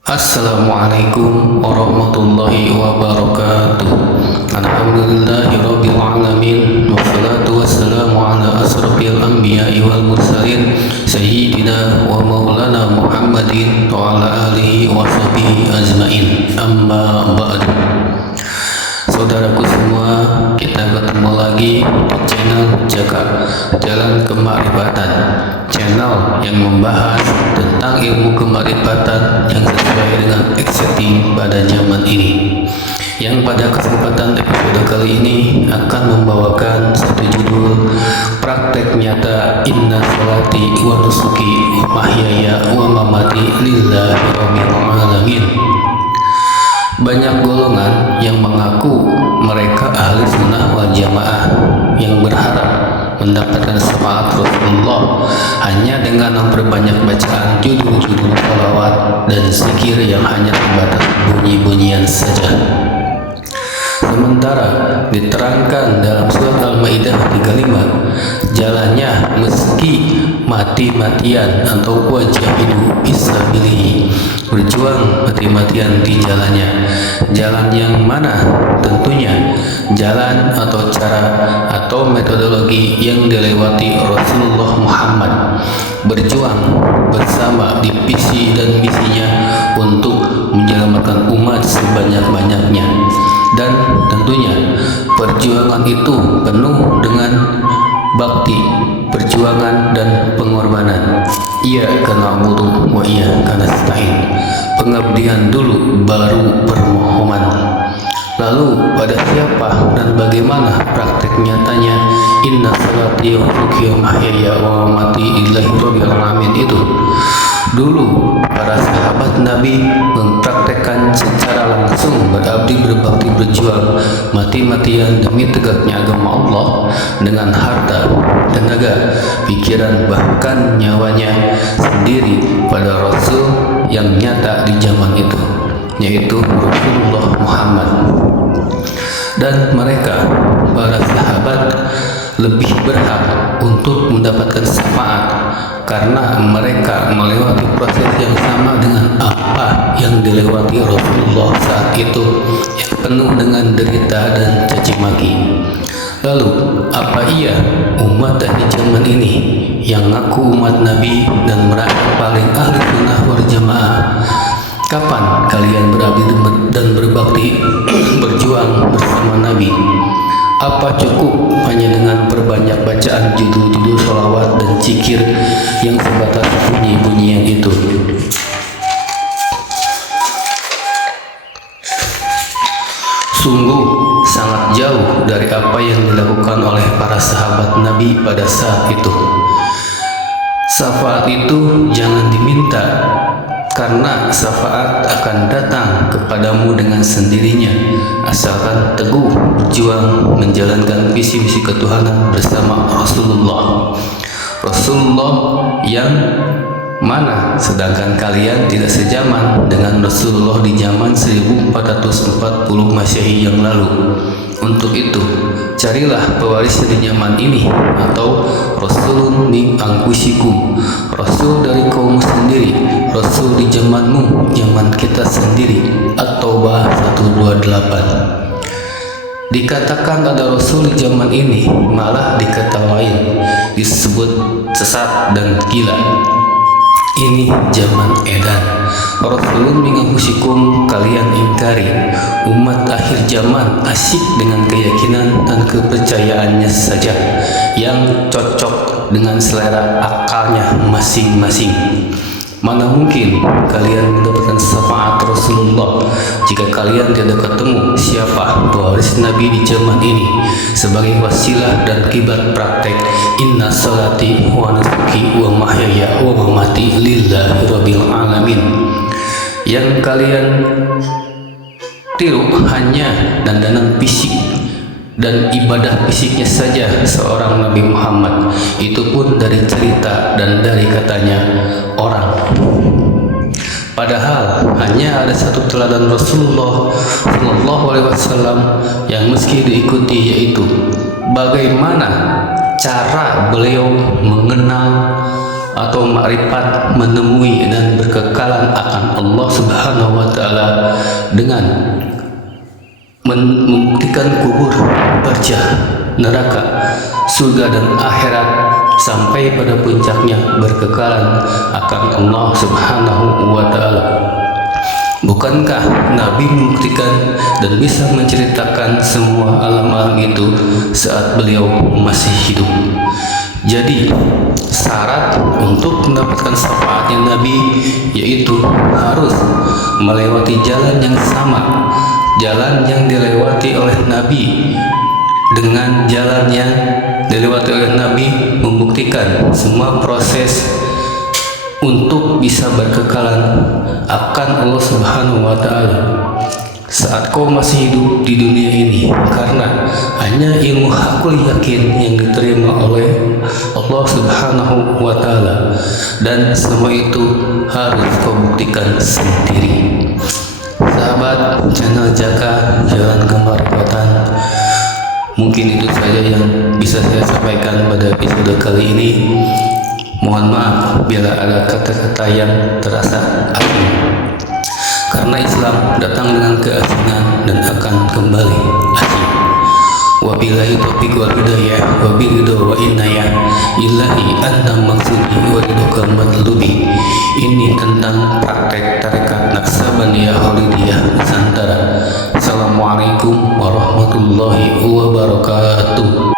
Assalamualaikum warahmatullahi wabarakatuh. Alhamdulillahirabbil alamin wassalatu wassalamu ala asrofil anbiya'i wal mursalin sayyidina wa maulana Muhammadin wa ala alihi wa sahbihi ajmain. Amma ba'du. Saudaraku semua, kita ketemu lagi di channel Jalan Kemarifatan, channel yang membahas tentang ilmu kemarifatan yang sesuai dengan exciting pada zaman ini. Yang pada kesempatan episode kali ini akan membawakan satu judul praktek nyata inna salati wa nusuki wa mahyaya wa mamati lillahi rabbil alamin. Banyak golongan yang mengaku mereka ahli sunnah wal jamaah yang berharap mendapatkan syafaat Rasulullah hanya dengan memperbanyak bacaan judul-judul salawat dan zikir yang hanya sebatas bunyi-bunyian saja. Sementara diterangkan dalam surat Al-Maidah 35, jalannya meski mati-matian atau wajahidu fisabilihi, berjuang mati-matian di jalannya. Jalan yang mana? Tentunya jalan atau cara atau metodologi yang dilewati Rasulullah Muhammad, berjuang bersama di visi dan misinya untuk menyelamatkan umat sebanyak-banyaknya. Dan tentunya perjuangan itu penuh dengan bakti, perjuangan dan pengorbanan. Iyyaka na'budu wa iyyaka nasta'in. Pengabdian dulu baru permohonan. Lalu pada siapa dan bagaimana praktek nyatanya inna salati wa nusuki wa mahyaya wa mamati lillahi rabbil alamin itu? Dulu para sahabat Nabi mempraktekkan secara langsung berabdi berbakti berjuang mati-matian demi tegaknya agama Allah dengan harta, tenaga, pikiran bahkan nyawanya sendiri pada Rasul yang nyata di zaman itu, yaitu Rasulullah Muhammad. Dan mereka, para sahabat, lebih berhak untuk mendapatkan syafaat karena mereka melewati proses yang sama dengan apa yang dilewati Rasulullah saat itu, yang penuh dengan derita dan caci maki. Lalu, apa iya umat di zaman ini yang ngaku umat Nabi dan merasa paling ahli sunnah wal jamaah? Kapan kalian berabdi dan berbakti berjuang bersama Nabi? Apa cukup hanya dengan perbanyak bacaan judul-judul sholawat dan zikir yang sebatas bunyi-bunyian itu? Sungguh sangat jauh dari apa yang dilakukan oleh para sahabat Nabi pada saat itu. Syafaat itu jangan diminta, karena syafaat akan datang kepadamu dengan sendirinya, asalkan teguh berjuang menjalankan visi misi ketuhanan bersama Rasulullah yang mana sedangkan kalian tidak sejaman dengan Rasulullah di zaman 1440 Masehi yang lalu. Untuk itu, carilah pewaris di zaman ini atau Rasulun min anfusikum, Rasul dari kaum sendiri, Rasul di zamanmu, zaman kita sendiri. At-Taubah 128. Dikatakan ada Rasul di zaman ini, malah diketawain, disebut sesat dan gila. Ini zaman edan. Rasulun min anfusikum kalian ingkari. Umat akhir zaman asyik dengan keyakinan dan kepercayaannya saja yang cocok dengan selera akalnya masing-masing. Mana mungkin kalian mendapatkan syafaat Rasulullah jika kalian tidak ketemu siapa pewaris Nabi di zaman ini sebagai wasilah dan kiblat praktek inna salati wa nusuki wa mahyaya wa mamati lillahi rabbil alamin. Yang kalian tiru hanya dandanan fisik dan ibadah fisiknya saja seorang Nabi Muhammad, itu pun dari cerita dan dari katanya orang. Padahal hanya ada satu teladan Rasulullah Shallallahu Alaihi Wasallam yang mesti diikuti, yaitu bagaimana cara beliau mengenal atau makrifat, menemui dan berkekalan akan Allah Subhanahu wa taala dengan membuktikan kubur, barjah, neraka, surga dan akhirat sampai pada puncaknya berkekalan akan Allah Subhanahu wa taala. Bukankah Nabi membuktikan dan bisa menceritakan semua alam-alam itu saat beliau masih hidup? Jadi, syarat untuk mendapatkan syafaatnya Nabi yaitu harus melewati jalan yang sama, jalan yang dilewati oleh Nabi. Dengan jalan yang dilewati oleh Nabi membuktikan semua proses untuk bisa berkekalan akan Allah Subhanahu wa taala saat kau masih hidup di dunia ini, karena hanya ilmu hakul yakin yang diterima oleh Allah Subhanahu wa taala, dan semua itu harus kau buktikan sendiri. Sahabat channel Jaka Jalan Kemarifatan, mungkin itu saja yang bisa saya sampaikan pada episode kali ini. Mohon maaf bila ada kata-kata yang terasa asing, karena Islam datang dengan keasingan dan akan kembali asing. Wabillahi taufiq wal hidayah, wabiridho wa inayah, ilahi anta maksudi wa ridhokal matlubi. Ini tentang praktek tarekat Naqsabandiyah Khalidiyah Nusantara. Assalamualaikum warahmatullahi wabarakatuh.